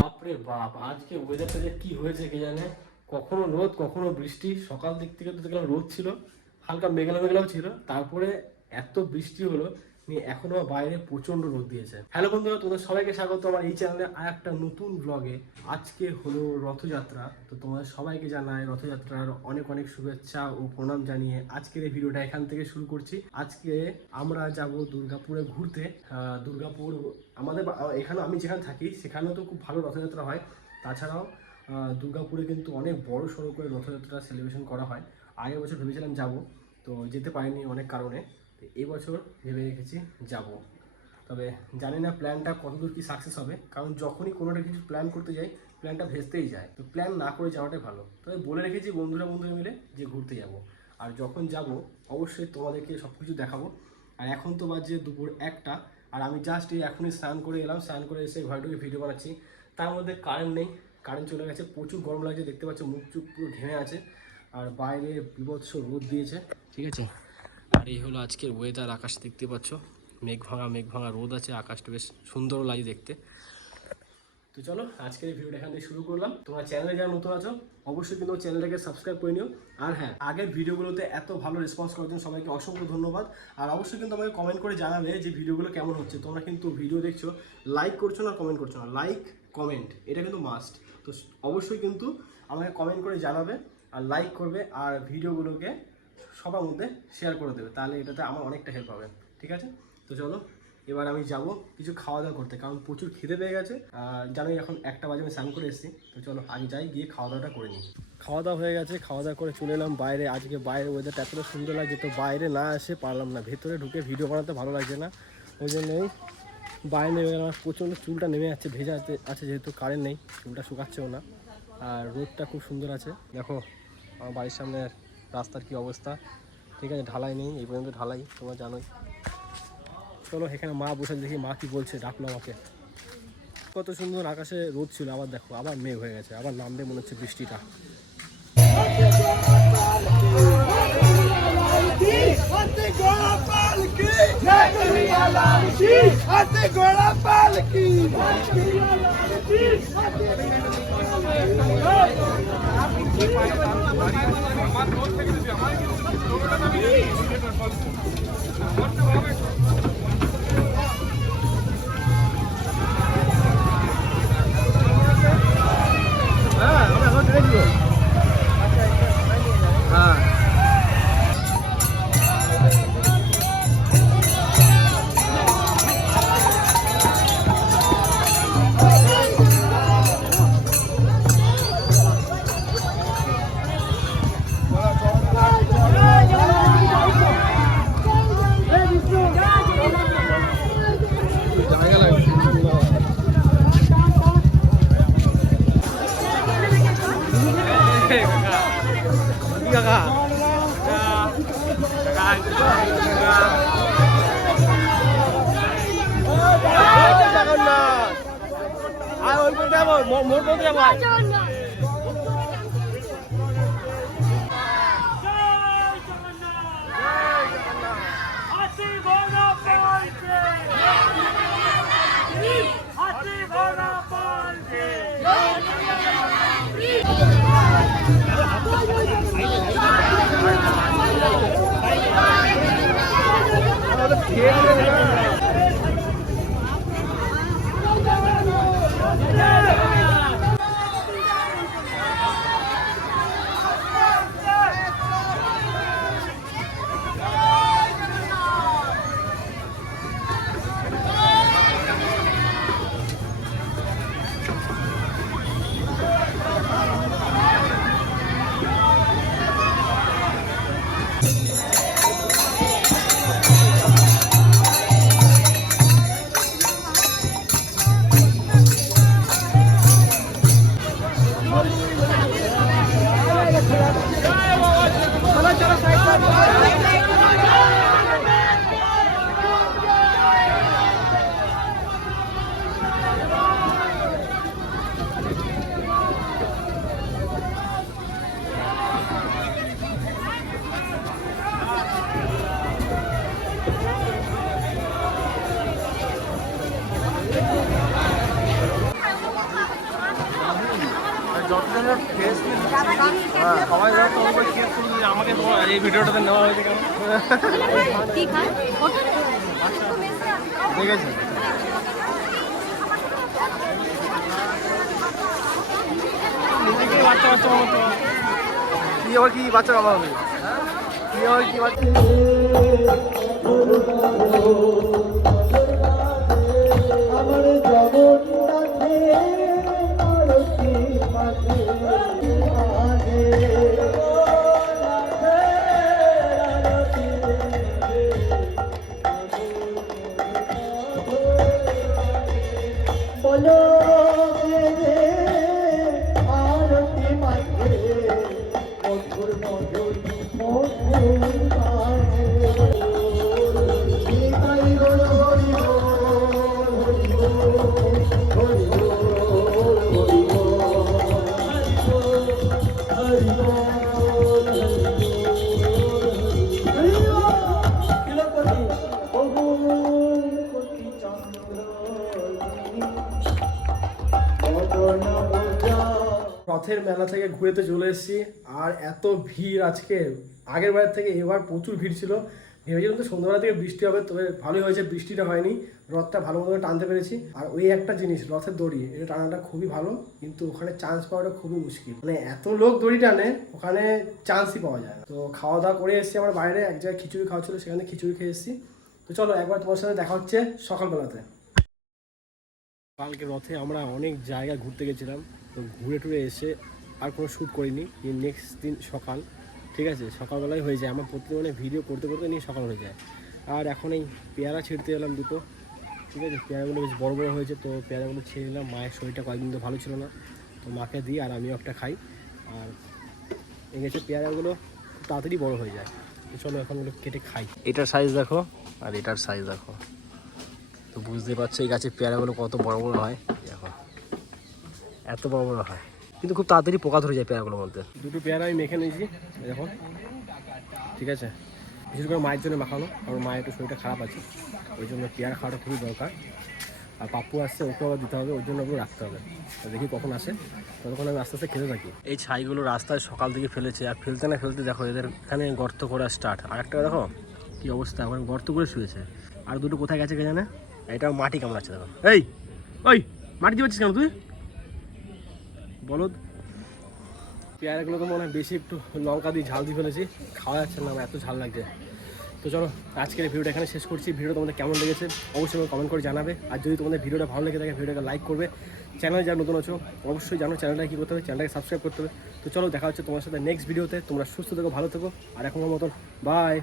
বাপরে বাপ, আজকে ওয়েদারটা যে কি হয়েছে কে জানে। কখনো রোদ কখনো বৃষ্টি। সকাল দিক থেকে তো দেখলাম রোদ ছিল, হালকা মেঘলা মেঘলাও ছিল, তারপরে এত বৃষ্টি হলো নিয়ে এখনো বাইরে প্রচন্ড রোদ দিয়েছে। হ্যালো বন্ধুরা, তোমাদের সবাইকে স্বাগত আমার এই চ্যানেলে আর একটা নতুন ব্লগে। আজকে হলো রথযাত্রা, তো তোমাদের সবাইকে জানাই রথযাত্রার অনেক অনেক শুভেচ্ছা ও প্রণাম জানিয়ে আজকের এই ভিডিওটা এখান থেকে শুরু করছি। আজকে আমরা যাব দুর্গাপুরে ঘুরতে। দুর্গাপুর আমাদের এখানে আমি যেখানে থাকি সেখানেও তো খুব ভালো রথযাত্রা হয়। তাছাড়াও দুর্গাপুরে কিন্তু অনেক বড় সড়ো করে রথযাত্রা সেলিব্রেশন করা হয়। আগের বছর ভেবেছিলাম যাব, তো যেতে পারিনি অনেক কারণে। তো এবছর ভেবে রেখেছি যাব, তবে জানি না প্ল্যানটা কতদূর কি সাকসেস হবে, কারণ যখনই কোনোটা কিছু প্ল্যান করতে যাই প্ল্যানটা ভেস্তেই যায়। তো প্ল্যান না করে যাওয়াটাই ভালো। তবে বলে রেখেছি বন্ধুরা মিলে যে ঘুরতে যাব, আর যখন যাব অবশ্যই তোমাদেরকে সব কিছু দেখাবো। আর এখন তো বাজে দুপুর 1টা, আর আমি জাস্ট এই এখনই স্নান করে এলাম। স্নান করে এসে ঘরে ভিডিও বানাচ্ছি। তার মধ্যে কারেন্ট নেই, কারেন্ট চলে গেছে। প্রচুর গরম লাগছে, দেখতে পাচ্ছ মুখ চুপ পুরো ঘেমে আছে। আর বাইরে বিভৎস রোদ দিয়েছে, ঠিক আছে। আর এই হলো আজকের ওয়েদার। আকাশ দেখতে পাচ্ছ, মেঘ ভাঙা রোদ আছে, আকাশটা বেশ সুন্দর লাগে দেখতে। তো চলো আজকের এই ভিডিওটা এখান থেকে শুরু করলাম। তোমরা চ্যানেলে যারা নতুন আছো অবশ্যই কিন্তু চ্যানেলটাকে সাবস্ক্রাইব করে নিও। আর হ্যাঁ, আগের ভিডিওগুলোতে এত ভালো রেসপন্স করার জন্য সবাইকে অসংখ্য ধন্যবাদ। আর অবশ্যই কিন্তু আমাকে কমেন্ট করে জানাবে যে ভিডিওগুলো কেমন হচ্ছে। তোমরা কিন্তু ভিডিও দেখছো, লাইক করছো না কমেন্ট করছো না। লাইক কমেন্ট এটা কিন্তু মাস্ট। তো অবশ্যই কিন্তু আমাকে কমেন্ট করে জানাবে আর লাইক করবে, আর ভিডিওগুলোকে সবার মধ্যে শেয়ার করে দেবে, তাহলে এটাতে আমার অনেকটা হেল্প হবে, ঠিক আছে। তো চলো এবার আমি যাব কিছু খাওয়া দাওয়া করতে, কারণ প্রচুর খিদে পেয়ে গেছে। জানোই এখন 1টা বাজে, আমি স্নান করে এসেছি। তো চলো আগে যাই, গিয়ে খাওয়া দাওয়াটা করে নিই। খাওয়া দাওয়া হয়ে গেছে, খাওয়া দাওয়া করে চলে এলাম বাইরে। আজকে বাইরে ওয়েদারটা এতটা সুন্দর লাগছে, তো বাইরে না এসে পারলাম না। ভেতরে ঢুকে ভিডিও বানাতে ভালো লাগছে না, ওই জন্যই বাইরে নেমে গেলাম। প্রচণ্ড চুলটা নেমে যাচ্ছে, ভেজা আছে যেহেতু কারেন্ট নেই, চুলটা শুকাচ্ছেও না। আর রোদটা খুব সুন্দর আছে। দেখো আমার বাড়ির সামনে রাস্তার কি অবস্থা, ঠিক আছে। ঢালাই নেই এই পর্যন্ত, ঢালাই তোমরা জানোই। চলো এখানে মা বসে, দেখি মা কি বলছে, ডাকলো আমাকে। কত সুন্দর আকাশে রোদ ছিল, আবার দেখো আবার মেঘ হয়ে গেছে, আবার নামবে মনে হচ্ছে বৃষ্টিটা। মোর বলতে যাবো। সবাই আমাকে এই ভিডিওটাতে নেওয়া হয়েছে কেন? ঠিক আছে, বাচ্চা বাচ্চা মতো কি আবার কি বাচ্চা বাবা হবে কি আবার কি বাচ্চা রথের মেলা থেকে ঘুরেতে চলে এসেছি আর এত ভিড় আজকে আগের বারের থেকে এবার প্রচুর ভিড় ছিল। ভেবেছিলাম তো সন্ধ্যাবেলা থেকে বৃষ্টি হবে, তবে ভালোই হয়েছে, বৃষ্টিটা হয়নি, রথটা ভালো মতো টানতে পেরেছি। আর ওই একটা জিনিস রথের দড়ি, এটা টানাটা খুবই ভালো, কিন্তু ওখানে চান্স পাওয়াটা খুবই মুশকিল, মানে এত লোক দড়ি টানে ওখানে চান্সই পাওয়া যায় না। তো খাওয়া দাওয়া করে এসেছি আমার বাইরে, এক জায়গায় খিচুড়ি খাওয়া ছিল, সেখানে খিচুড়ি খেয়ে এসেছি। তো চলো একবার তোমার সাথে দেখা হচ্ছে সকালবেলাতে। কালকে রথে আমরা অনেক জায়গায় ঘুরতে গেছিলাম, তো ঘুরে টুরে এসে আর কোনো শ্যুট করিনি। নেক্সট দিন সকাল, ঠিক আছে, সকালবেলায় হয়ে যায়, আমার প্রতিদিন মানে ভিডিও করতে করতে নিয়ে সকাল হয়ে যায়। আর এখন এই পেয়ারা ছিঁড়তে এলাম দুটো, ঠিক আছে, পেয়ারাগুলো বেশ বড় বড় হয়েছে, তো পেয়ারাগুলো ছিঁড়ে নিলাম। মায়ের শরীরটা কয়েকদিন তো ভালো ছিল না, তো মাকে দিই আর আমিও একটা খাই। আর এই গেছে পেয়ারাগুলো খুব তাড়াতাড়ি বড় হয়ে যায়, তো চলো এখন ওগুলো কেটে খাই। এটার সাইজ দেখো আর এটার সাইজ দেখো, তো বুঝতে পারছো এই গাছের পেয়ারাগুলো কত বড় বড় হয়, দেখো এত বড় বড় হয়, কিন্তু খুব তাড়াতাড়ি পোকা ধরে যায় পেয়ারাগুলোর মধ্যে। দুটো পেয়ারা আমি মেখে নিয়েছি দেখো, ঠিক আছে, বিশেষ করে মায়ের জন্য মাখানো, কারণ মায়ের একটু শরীরটা খারাপ আছে, ওই জন্য পেয়ারা খাওয়াটা খুবই দরকার। আর পাপ্পু আসছে, ওকে আবার দিতে হবে, ওর জন্য ওগুলো রাখতে হবে। তো দেখি কখন আসে, ততক্ষণ আমি আস্তে আস্তে খেতে থাকি। এই ছাইগুলো রাস্তায় সকাল থেকে ফেলেছে, আর ফেলতে না ফেলতে দেখো এদের এখানে গর্ত করা স্টার্ট। আর একটা দেখো কী অবস্থা, এখন গর্ত করে শুয়েছে। আর দুটো কোথায় গেছে কে জানে, এটা মাটি কামড়াচ্ছে দেখো। এই ওই মাটি দিয়ে পাচ্ছিস কেন তুই, বলদ। পেয়ারাগুলো তো মনে হয় বেশি একটু লঙ্কা দিয়ে ঝাল দিয়ে ফেলেছি, খাওয়া যাচ্ছে না, এত ঝাল লাগছে। তো চলো আজকের ভিডিওটা এখানে শেষ করছি। ভিডিও তোমাদের কেমন লেগেছে অবশ্যই কমেন্ট করে জানাবে। আর যদি তোমাদের ভিডিওটা ভালো লেগে থাকে ভিডিওটাকে লাইক করবে। চ্যানেলে যারা নতুন আছো অবশ্যই জানো চ্যানেলটাকে কী করতে হবে, চ্যানেলটাকে সাবস্ক্রাইব করতে হবে। তো চলো দেখা হচ্ছে তোমার সাথে নেক্সট ভিডিওতে। তোমরা সুস্থ থেকো, ভালো থেকো, আর এখনকার মতন বাই।